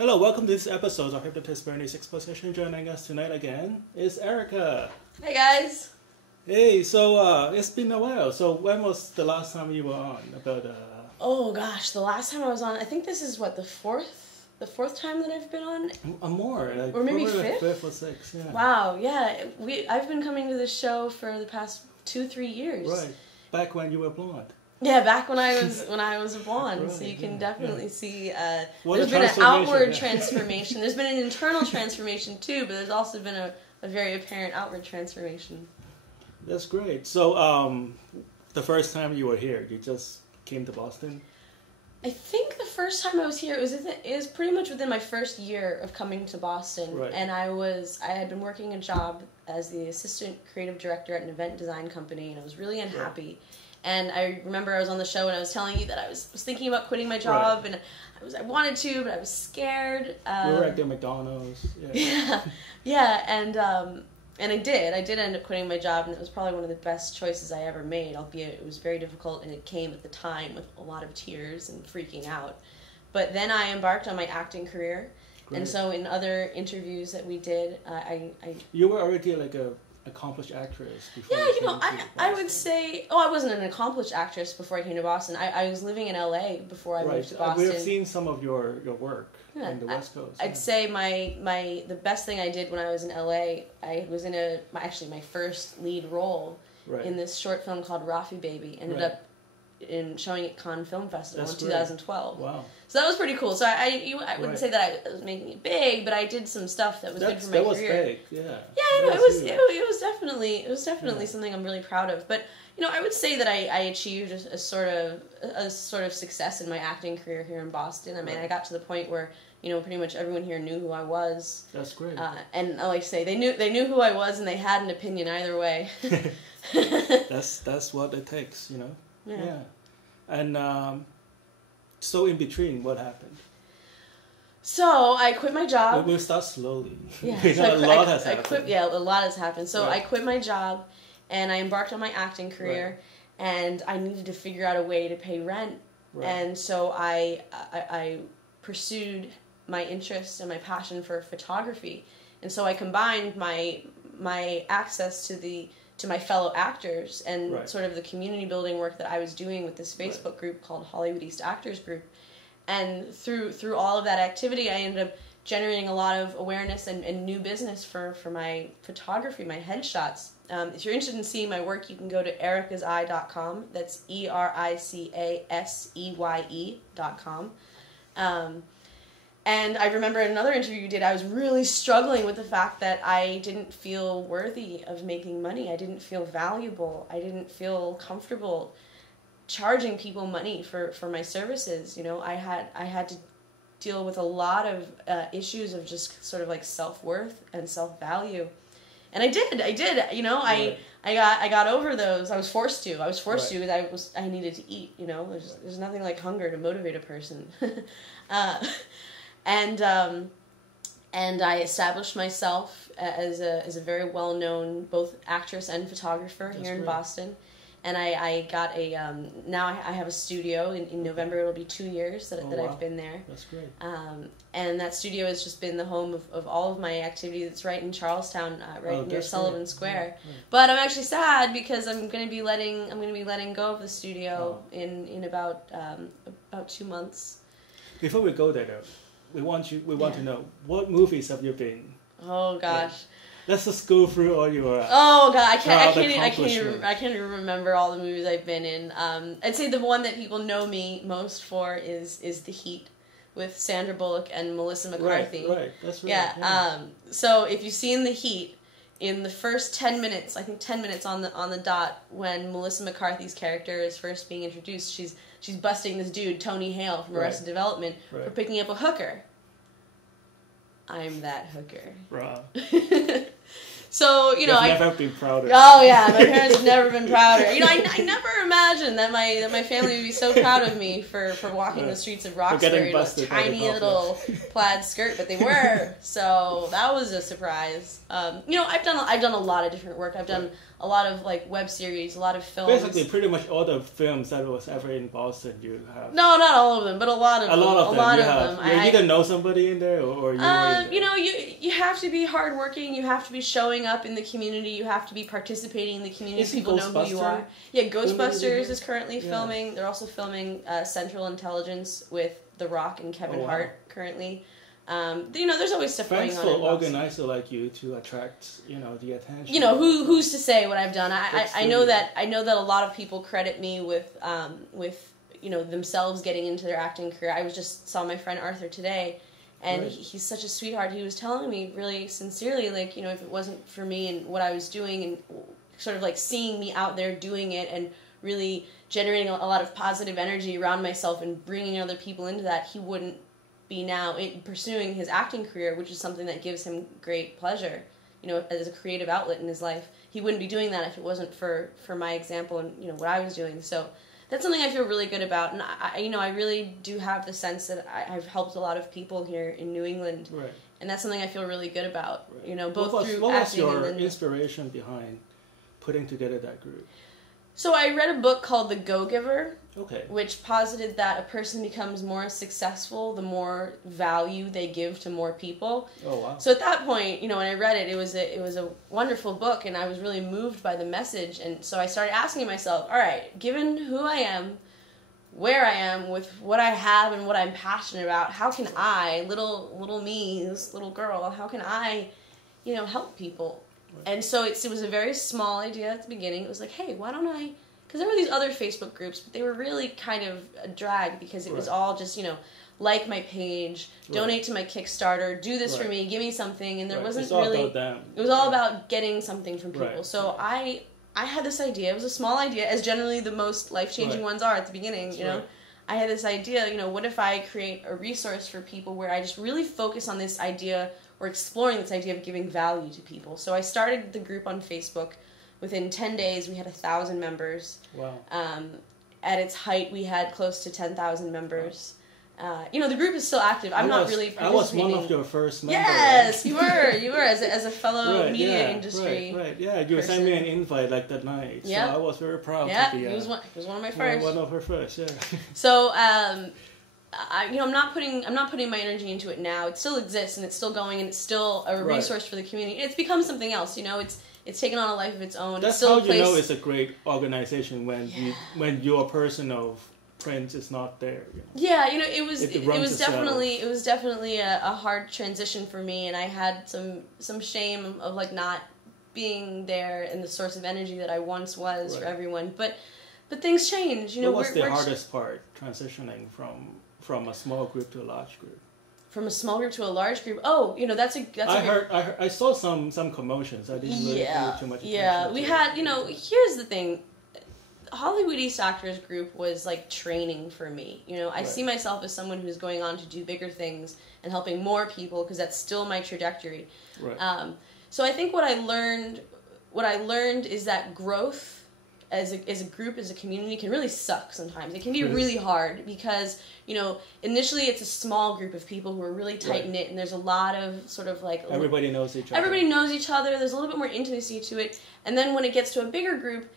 Hello, welcome to this episode of Hypnotist Exposition. Joining us tonight again is Erica. Hey guys. Hey, so it's been a while. So when was the last time you were on? Oh gosh, the last time I was on, I think this is what, the fourth time that I've been on? More, like, or maybe fifth? Like fifth or sixth, yeah. Wow, yeah. I've been coming to this show for the past 2-3 years. Right, back when you were blonde. Yeah, back when I was a blonde, right, so you can definitely see What there's been an outward yeah. transformation. There's been an internal transformation too, but there's also been a very apparent outward transformation. That's great. So the first time you were here, you just came to Boston? I think the first time I was here, it was pretty much within my first year of coming to Boston, right. And I had been working a job as the assistant creative director at an event design company, and I was really unhappy. Right. And I remember I was on the show and I was telling you that I was thinking about quitting my job, right. And I wanted to, but I was scared. We were at the McDonald's. Yeah, and I did. I did end up quitting my job, and it was probably one of the best choices I ever made, albeit it was very difficult, and it came at the time with a lot of tears and freaking out. But then I embarked on my acting career, great. And so in other interviews that we did, You were already like a accomplished actress before. Yeah, I would say, I wasn't an accomplished actress before I came to Boston. I was living in LA before I moved to Boston. We've seen some of your work on the West Coast. I'd say the best thing I did when I was in LA, I was in my first lead role in this short film called Rafi Baby. Ended up in showing at Cannes Film Festival in 2012. Wow. So that was pretty cool. So I wouldn't say that I was making it big, but I did some stuff that was good for my career. That was big, yeah. Yeah, it was definitely something I'm really proud of. But I would say that I achieved a sort of success in my acting career here in Boston. I mean, I got to the point where pretty much everyone here knew who I was. That's great. And I like to say they knew who I was, and they had an opinion either way. That's what it takes, Yeah. And so in between, what happened? So I quit my job. We'll start slowly. Yeah, a lot has happened. A lot has happened. So I quit my job, and I embarked on my acting career, and I needed to figure out a way to pay rent. Right. And so I pursued my interest and my passion for photography, and so I combined my access to my fellow actors and sort of the community building work that I was doing with this Facebook group called Hollywood East Actors Group. And through all of that activity, I ended up generating a lot of awareness and new business for my photography, my headshots. If you're interested in seeing my work, you can go to ericaseye.com. That's ERICASEYE.com. And I remember in another interview you did, I was really struggling with the fact that I didn't feel worthy of making money. I didn't feel valuable. I didn't feel comfortable charging people money for my services. I had to deal with a lot of issues of just sort of like self-worth and self-value. And I did. I got over those. I was forced to because I needed to eat, There's nothing like hunger to motivate a person. And I established myself as a very well-known both actress and photographer here in Boston. And I got now I have a studio. In November it'll be 2 years that I've been there. That's great. And that studio has just been the home of all of my activities. It's right in Charlestown, near Sullivan Square. Yeah. But I'm actually sad because I'm going to be letting go of the studio in about 2 months. Before we go there, though, we want to know, what movies have you been? Oh gosh. Let's just go through all your. Oh god, I can't even remember all the movies I've been in. I'd say the one that people know me most for is The Heat, with Sandra Bullock and Melissa McCarthy. Right. That's right. Yeah. So if you've seen The Heat, in the first 10 minutes, I think 10 minutes on the dot, when Melissa McCarthy's character is first being introduced, she's busting this dude, Tony Hale from Arrested Development, for picking up a hooker. I'm that hooker. Wow. So, you know, I've never been prouder. Oh yeah, my parents have never been prouder. You know, I never imagined that my family would be so proud of me for walking the streets of Roxbury in a tiny little plaid skirt, but they were. So that was a surprise. You know, I've done a lot of different work. I've done a lot of like web series, a lot of films. Basically, pretty much all the films that was ever in Boston, you have. No, not all of them, but a lot of them. A lot of them. You either know somebody in there or you. You know, you have to be hardworking. You have to be showing up in the community. You have to be participating in the community. So people know who you are. Yeah, Ghostbusters is currently filming. They're also filming Central Intelligence with The Rock and Kevin Hart currently. You know, there's always stuff going on. Thanks for organizer like you to attract, you know, the attention. You know, who's to say what I've done? I know that a lot of people credit me with you know, themselves getting into their acting career. I just saw my friend Arthur today, and he's such a sweetheart. He was telling me really sincerely, like, you know, if it wasn't for me and what I was doing and sort of like seeing me out there doing it and really generating a lot of positive energy around myself and bringing other people into that, he wouldn't be now pursuing his acting career, which is something that gives him great pleasure, you know, as a creative outlet in his life. He wouldn't be doing that if it wasn't for my example and, you know, what I was doing. So that's something I feel really good about, and I really do have the sense that I've helped a lot of people here in New England, and that's something I feel really good about. You know, both through acting and what was your inspiration behind putting together that group? So I read a book called The Go-Giver, which posited that a person becomes more successful the more value they give to more people. Oh, wow. So at that point, you know, when I read it, it was a wonderful book, and I was really moved by the message. And so I started asking myself, all right, given who I am, where I am, with what I have and what I'm passionate about, how can I, little me, this little girl, how can I, you know, help people? And so it was a very small idea at the beginning. It was like, hey, why don't I... Because there were these other Facebook groups, but they were really kind of a drag because it was all just, you know, like my page, donate to my Kickstarter, do this for me, give me something, and there wasn't really... About them. It was all about getting something from people. So I had this idea. It was a small idea, as generally the most life-changing ones are at the beginning, you know. I had this idea, you know, what if I create a resource for people where I just really focus on this idea or exploring this idea of giving value to people. So I started the group on Facebook. Within 10 days, we had 1,000 members. Wow. At its height, we had close to 10,000 members. You know, the group is still active. I was one of your first members. Yes, you were as a fellow media industry. Yeah, you sent me an invite like that night. So I was very proud to be. He was one of my first. One of her first. Yeah. So, you know, I'm not putting my energy into it now. It still exists and it's still going and it's still a resource for the community. It's become something else. You know, it's taken on a life of its own. That's how you know it's a great organization when your personal print is not there. You know? Yeah, you know, it was definitely a hard transition for me, and I had some shame of like not being there and the source of energy that I once was for everyone. But things change. You know, what was the hardest part transitioning from a small group to a large group? From a small group to a large group. Oh, you know, I saw some commotions. I didn't really pay too much attention. Yeah, we had, you know, here's the thing. Hollywood East Actors Group was like training for me. You know, I see myself as someone who's going on to do bigger things and helping more people because that's still my trajectory. Right. So I think what I learned is that growth as a group, as a community, can really suck sometimes. It can be really hard because, you know, initially it's a small group of people who are really tight-knit and there's a lot of sort of like... Everybody knows each other. Everybody knows each other. There's a little bit more intimacy to it. And then when it gets to a bigger group,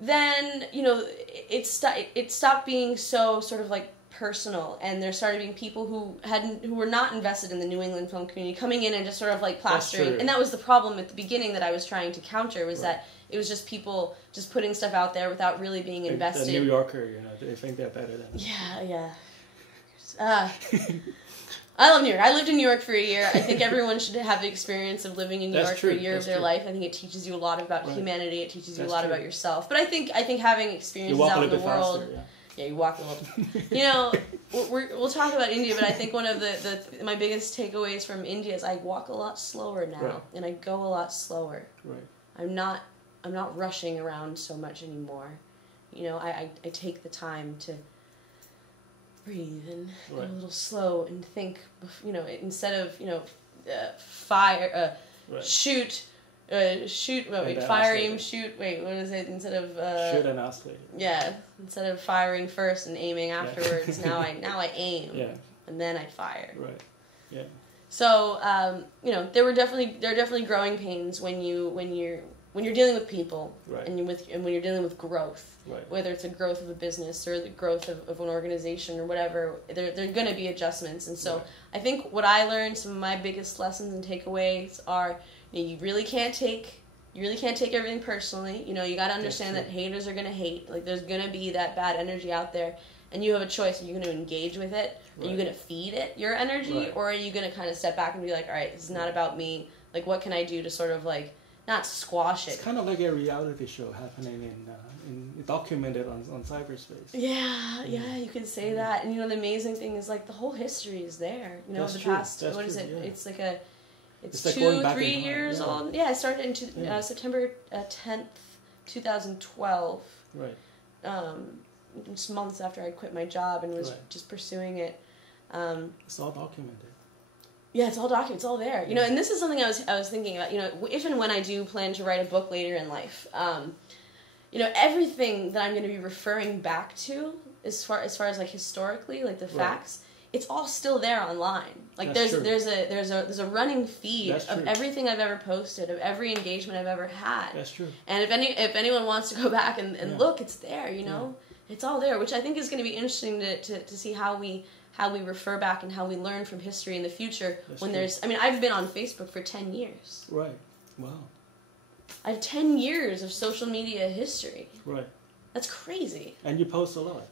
then, you know, it stopped being so sort of like personal, and there started being people who were not invested in the New England film community coming in and just sort of like plastering. And that was the problem at the beginning that I was trying to counter, was that it was just people just putting stuff out there without really being invested. The New Yorker, you know, they think they're better than us. Yeah. I love New York. I lived in New York for a year. I think everyone should have the experience of living in New York for a year of their life. I think it teaches you a lot about humanity. It teaches you a lot about yourself. But I think having experiences out in the world... Faster, yeah, you walk a little... You know, we'll talk about India, but I think one of my biggest takeaways from India is I walk a lot slower now, and I go a lot slower. Right. I'm not rushing around so much anymore. You know, I take the time to breathe and go a little slow and think, you know, instead of, you know, shoot, shoot. Wait, fire, aim, shoot. Wait, what is it? Instead of shoot and oscillate. Yeah, instead of firing first and aiming afterwards, now I aim. Yeah. And then I fire. Right. Yeah. So there are definitely growing pains when you're dealing with people, right. and when you're dealing with growth, right. whether it's a growth of a business or the growth of an organization or whatever, there are going to be adjustments. And so right. I think what I learned, some of my biggest lessons and takeaways are, you really can't take everything personally. You got to understand that haters are going to hate. Like, there's going to be that bad energy out there, and you have a choice. Are you going to engage with it? Right. Are you going to feed it your energy? Right. Or are you going to kind of step back and be like, all right, this is not about me. Like, what can I do to sort of, like, not squash it? It's kind of like a reality show happening in documented on cyberspace. Yeah, you can say that. And, the amazing thing is, like, the whole history is there. That's the true. past, That's what is it? Yeah. It's like a... It's like 2-3 years old. Yeah, it started in September 10th, 2012. Right. Just months after I quit my job and was just pursuing it. It's all documented. Yeah, it's all documented. It's all there. And this is something I was thinking about. If and when I do plan to write a book later in life, everything that I'm going to be referring back to, as far as like historically, like the facts. It's all still there online. Like, there's a running feed of everything I've ever posted, of every engagement I've ever had. That's true. And if anyone wants to go back and look, it's there. It's all there, which I think is going to be interesting to see how we refer back and how we learn from history in the future. I've been on Facebook for 10 years. Right. Wow. I have 10 years of social media history. Right. That's crazy. And you post a lot.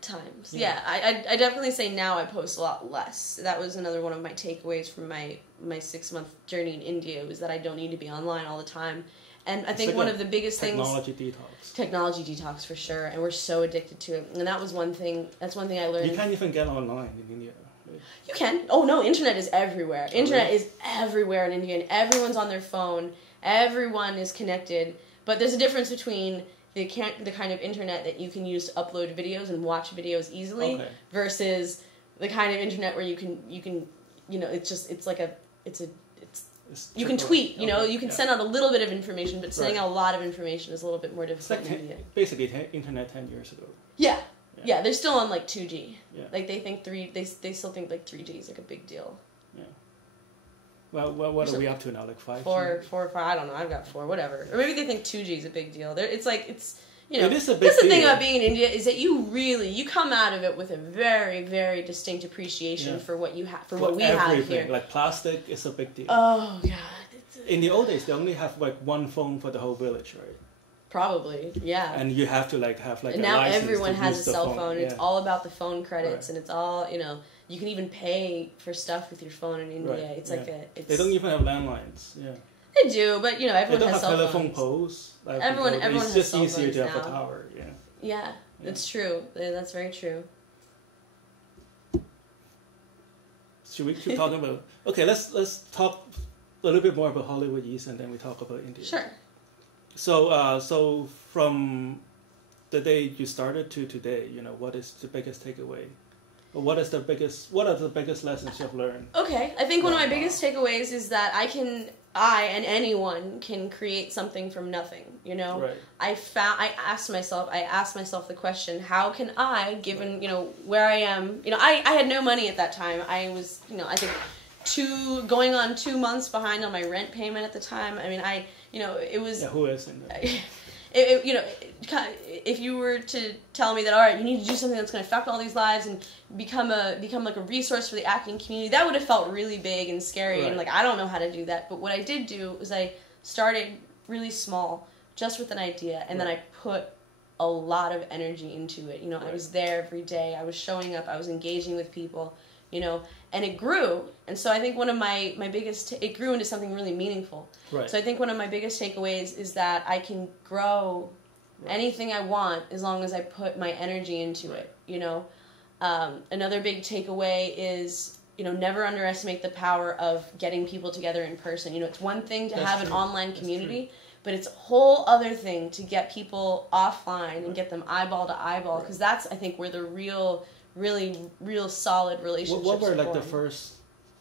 Times. Yeah, I definitely say now I post a lot less. That was another one of my takeaways from my 6-month journey in India, was that I don't need to be online all the time. And I think like one of the biggest technology things... detox. Technology detox, for sure. And we're so addicted to it. And that's one thing I learned. You can't even get online in India. Right? You can. Oh, no, internet is everywhere. Internet is everywhere in India. And everyone's on their phone. Everyone is connected. But there's a difference between... the kind of internet that you can use to upload videos and watch videos easily versus the kind of internet where you can you can tweet, you can send out a little bit of information, but sending out a lot of information is a little bit more difficult. It's like basically internet 10 years ago. Yeah, they're still on like 2G. Yeah. Like they still think like 3G is like a big deal. Yeah. Well, what are we up to now? Like 5G? 4 or 5. I don't know. I've got 4. Whatever. Or maybe they think 2G is a big deal. It is a big that's the thing about being in India, is that you come out of it with a very, very distinct appreciation for what you have, for what we have here. Like plastic is a big deal. Oh god. In the old days, they only have like one phone for the whole village, right? Probably, yeah. And you have to have and now everyone has a cell phone. Yeah. It's all about the phone credits, and it's all You can even pay for stuff with your phone in India. Right. It's like they don't even have landlines. Yeah. They do, but everyone has cell phones. They don't have telephone poles. Everyone it's has just cell easier to have now. a tower. Yeah. Yeah, that's true. That's very true. Should we keep talking about? Okay, let's talk a little bit more about Hollywood Yeast, and then we talk about India. Sure. So from the day you started to today, what is the biggest takeaway? Or what are the biggest lessons you've learned? Okay, I think one of my biggest takeaways is that I and anyone can create something from nothing. Right. I asked myself the question: how can I, given where I am? I had no money at that time. I was I think going on 2 months behind on my rent payment at the time. I mean, it was. Yeah, who isn't? If you were to tell me that, all right, you need to do something that's going to affect all these lives and become like a resource for the acting community, that would have felt really big and scary. Right. And I don't know how to do that. But what I did do was I started really small, just with an idea, and then I put a lot of energy into it. I was there every day. I was showing up. I was engaging with people. And it grew. And so I think one of my biggest... it grew into something really meaningful. Right. So I think one of my biggest takeaways is that I can grow anything I want as long as I put my energy into it, Another big takeaway is, never underestimate the power of getting people together in person. It's one thing to have an online community, but it's a whole other thing to get people offline and get them eyeball to eyeball, because that's, I think, where the real solid relationships. What were the first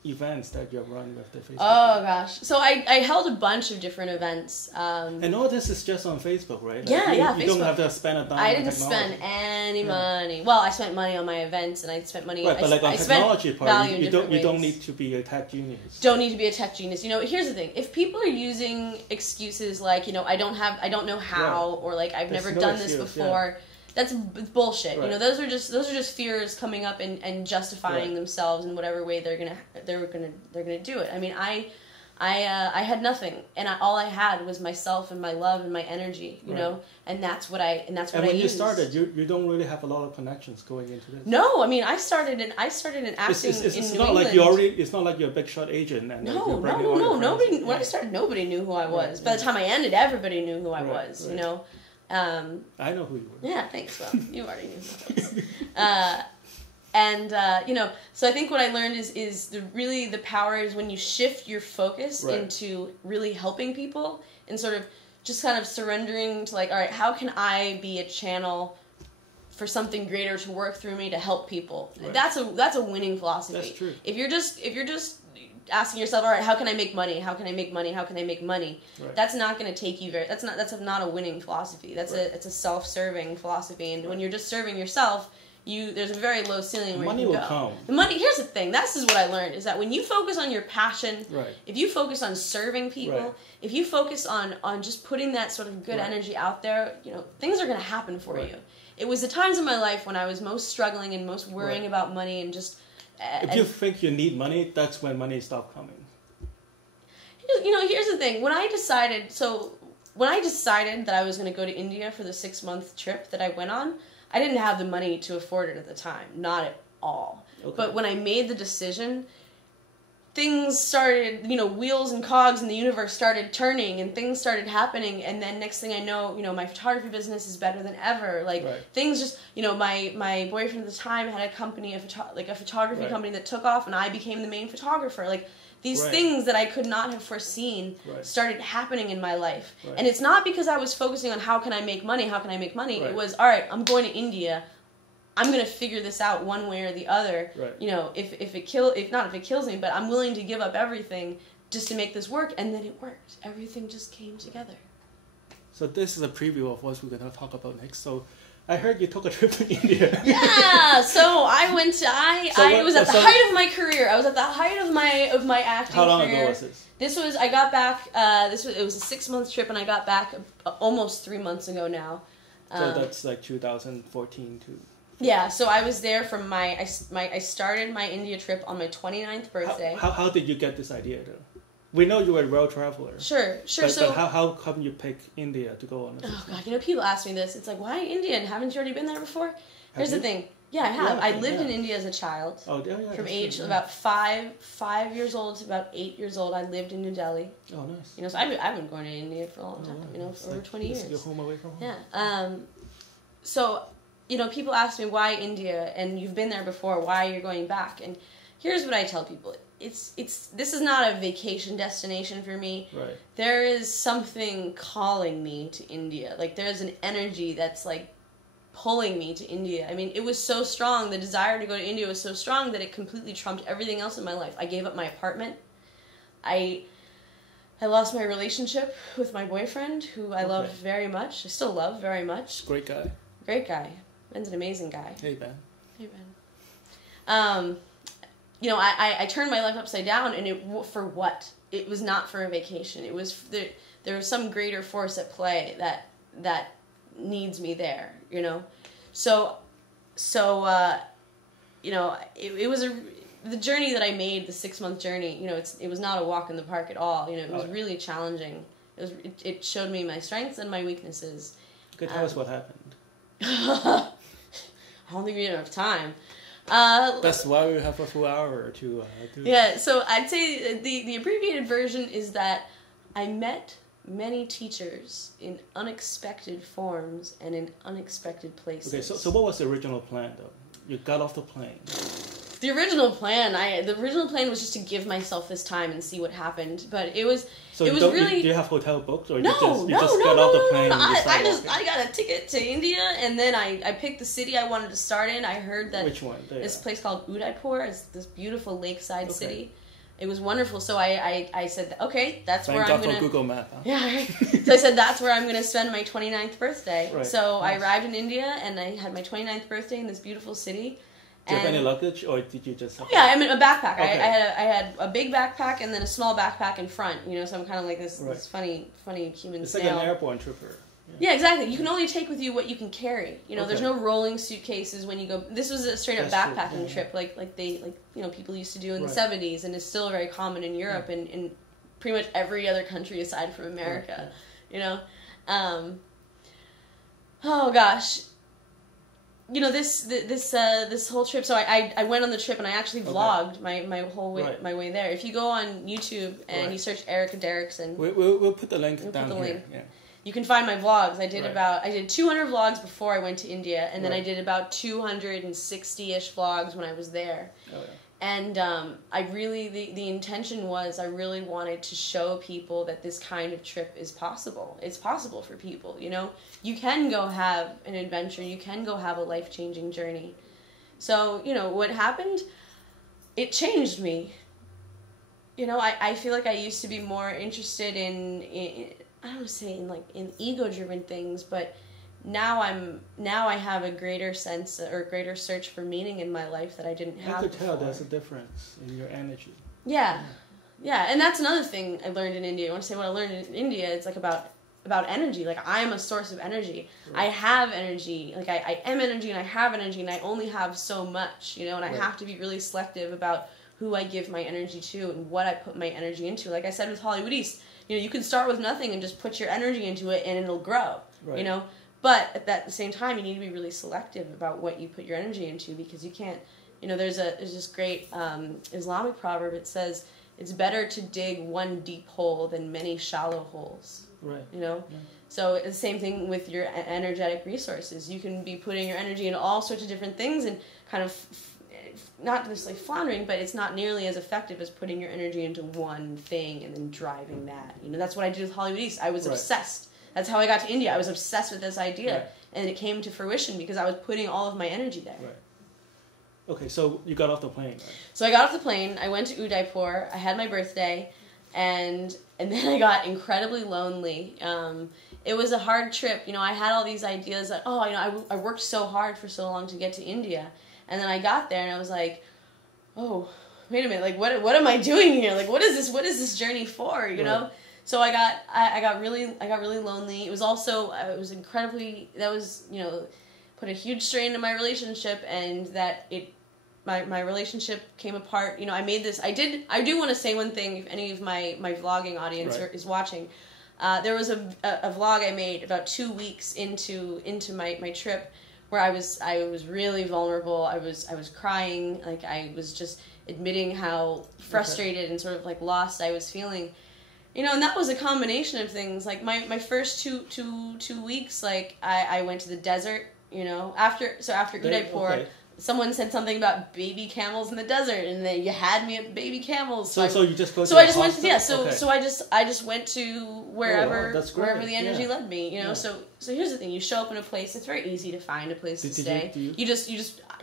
events that you run with the Facebook? Oh gosh, so I held a bunch of different events. And all this is just on Facebook, right? Like Yeah, you Facebook. don't have to spend a dime. I didn't spend any money. Well, I spent money on my events, and I spent money. Right, but like on technology part, you don't need to be a tech genius. Don't need to be a tech genius. You know, here's the thing: if people are using excuses like, you know, I don't know how, or like I've never done this before. Yeah. That's bullshit. Right. You know, those are just fears coming up and justifying themselves in whatever way they're gonna do it. I mean, I had nothing, and all I had was myself and my love and my energy. You know, and that's what I used. And when you started, you don't really have a lot of connections going into this. No, I mean, I started in acting in New England. It's not like you're a big shot agent. And no. Nobody. When I started, nobody knew who I was. By the time I ended, everybody knew who I was. Right. You know. I know who you were. Yeah, thanks. Well, you already knew who I was. You know, so I think what I learned is the power is when you shift your focus into really helping people and sort of just kind of surrendering to like, all right, how can I be a channel for something greater to work through me to help people? Right. That's a winning philosophy. That's true. If you're just asking yourself, all right, how can I make money? How can I make money? How can I make money? Right. That's not going to take you that's not a winning philosophy. It's a self-serving philosophy. And when you're just serving yourself, there's a very low ceiling where money you can will go. come. The money, here's the thing. This is what I learned is that when you focus on your passion, if you focus on serving people, if you focus on just putting that sort of good energy out there, you know, things are going to happen for you. It was the times in my life when I was most struggling and most worrying about money and just if you think you need money, that's when money stops coming. You know, here's the thing. When I decided that I was going to go to India for the 6-month trip that I went on, I didn't have the money to afford it at the time. Not at all. Okay. But when I made the decision, things started, you know, wheels and cogs in the universe started turning and things started happening, and then next thing I know, you know, my photography business is better than ever. Like things just, you know, my boyfriend at the time had a company, a photography company that took off, and I became the main photographer. Like these things that I could not have foreseen started happening in my life. And it's not because I was focusing on how can I make money. It was, all right, I'm going to India. I'm going to figure this out one way or the other. You know, if it kills me, but I'm willing to give up everything just to make this work. And then it worked. Everything just came together. So this is a preview of what we're going to talk about next. So I heard you took a trip to India. Yeah. So I went to, I was at the height of my career. I was at the height of my acting career. How long ago was this? I got back, it was a 6-month trip, and I got back almost 3 months ago now. So that's like 2014 too. Yeah, so I was there from I started my India trip on my 29th birthday. How did you get this idea though? We know you were a road traveler. Sure. But how come you pick India to go on? Oh God, you know, people ask me this. It's like, why India? And haven't you already been there before? Here's the thing. Yeah, I have. I lived in India as a child. Oh, yeah. From age about 5 years old to about 8 years old, I lived in New Delhi. Oh, nice. You know, so I've been going to India for a long time. You know, for over 20 years. You're home away from home. Yeah. So, you know, people ask me why India, and you've been there before. Why you're going back? And here's what I tell people: this is not a vacation destination for me. Right. There is something calling me to India. Like there's an energy that's like pulling me to India. I mean, it was so strong. The desire to go to India was so strong that it completely trumped everything else in my life. I gave up my apartment. I lost my relationship with my boyfriend, who I love very much. I still love very much. Great guy. Great guy. Ben's an amazing guy. Hey, Ben. Hey, Ben. You know, I turned my life upside down, and for what? It was not for a vacation. It was there was some greater force at play that needs me there. You know, so you know, it was the journey that I made, the 6-month journey. You know, it was not a walk in the park at all. You know, it was really challenging. It showed me my strengths and my weaknesses. Okay, tell us what happened. I don't think we had enough time. That's why we have a full hour to do. Yeah, so I'd say the abbreviated version is that I met many teachers in unexpected forms and in unexpected places. Okay, so what was the original plan though? You got off the plane. The original plan was just to give myself this time and see what happened. But it was really. Do you have hotel booked, or you just got off the plane? I got a ticket to India, and then I picked the city I wanted to start in. I heard that which one? This place called Udaipur is this beautiful lakeside city, it was wonderful. So I said, okay, that's Thank where God I'm going to... Google Map, huh? Yeah. So I said, that's where I'm going to spend my 29th birthday. Right. So Nice. I arrived in India, and I had my 29th birthday in this beautiful city. Do you have any luggage, or did you just have... Yeah, I mean, a backpack. Okay. I had a big backpack and then a small backpack in front, you know, so I'm kind of like this funny human It's snail. like an airborne trooper. Yeah, exactly. You can only take with you what you can carry. You know, Okay. there's no rolling suitcases when you go. This was a straight up That's true. backpacking Yeah. trip, like you know, people used to do in Right. the 70s, and is still very common in Europe and in pretty much every other country aside from America. Yeah. You know, oh gosh. You know, this whole trip. So I went on the trip and I actually vlogged my whole way my way there. If you go on YouTube and you search Erica Derrickson, we'll put the link down put the here. link. Yeah. You can find my vlogs. I did 200 vlogs before I went to India, and then I did about 260-ish vlogs when I was there. Oh, yeah. And I really, the intention was I really wanted to show people that this kind of trip is possible. It's possible for people, you know? You can go have an adventure. You can go have a life-changing journey. So, you know, what happened? It changed me. You know, I feel like I used to be more interested in I don't want to say in ego-driven things, but now I have a greater sense or greater search for meaning in my life that I didn't have. I could tell before. there's a difference in your energy. Yeah, and that's another thing I learned in India. I want to say what I learned in India. It's like about energy. Like, I am a source of energy. Right. I have energy. Like, I am energy, and I have energy, and I only have so much. You know, and I have to be really selective about who I give my energy to and what I put my energy into. Like I said with Hypnotize, you know, you can start with nothing and just put your energy into it, and it'll grow. Right. You know. But at the same time, you need to be really selective about what you put your energy into, because you can't, you know, there's this great Islamic proverb. It says, it's better to dig one deep hole than many shallow holes. Right. You know? Yeah. So it's the same thing with your energetic resources. You can be putting your energy into all sorts of different things and kind of not necessarily floundering, but it's not nearly as effective as putting your energy into one thing and then driving that. You know, that's what I did with Hypnotize. I was obsessed. That's how I got to India. I was obsessed with this idea, and it came to fruition because I was putting all of my energy there. Right. Okay, so you got off the plane. Right? So I got off the plane. I went to Udaipur. I had my birthday, and then I got incredibly lonely. It was a hard trip. You know, I had all these ideas that, oh, you know, I worked so hard for so long to get to India, and then I got there and I was like, oh, wait a minute, like what am I doing here? Like, what is this? What is this journey for? You know. So I got really lonely. It was also that was, you know, put a huge strain into my relationship, and that my relationship came apart. You know, I made this. I do want to say one thing. If any of my vlogging audience is watching, there was a vlog I made about 2 weeks into my trip, where I was really vulnerable. I was crying. Like, I was just admitting how frustrated and sort of like lost I was feeling. You know, and that was a combination of things. Like, my first two weeks, like, I went to the desert, you know. After Udaipur, someone said something about baby camels in the desert, and then you had me at baby camels. So you just go to I just went to wherever the energy led me, you know. So here's the thing: you show up in a place. It's very easy to find a place to stay.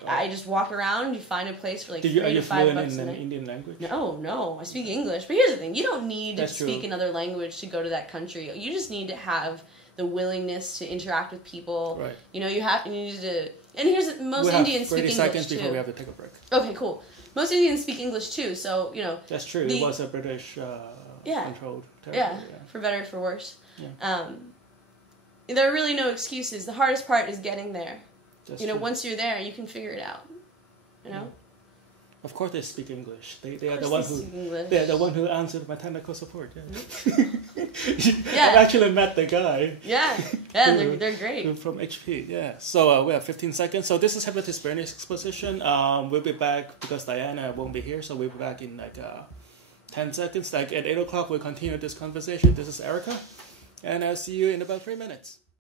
I just walk around. You find a place for like $3 to $5 a night. In Indian language? No, I speak English. But here's the thing: you don't need to speak another language to go to that country. You just need to have the willingness to interact with people. Right. You know, you need to. And most Indians speak English too. 30 seconds before we have to take a break. Okay, cool. Most Indians speak English too, so, you know. That's true. It was a British controlled territory. Yeah, for better or for worse. Yeah. There are really no excuses. The hardest part is getting there. That's true. Once you're there, you can figure it out. You know? Yeah. Of course they speak English. They are the one who answered my technical support. Yeah. I've actually met the guy. Yeah, they're great. From HP, yeah. So we have 15 seconds. So this is Hypnotist Bernie's Exposition. We'll be back because Diana won't be here, so we'll be back in like 10 seconds. Like at 8 o'clock, we'll continue this conversation. This is Erica, and I'll see you in about 3 minutes.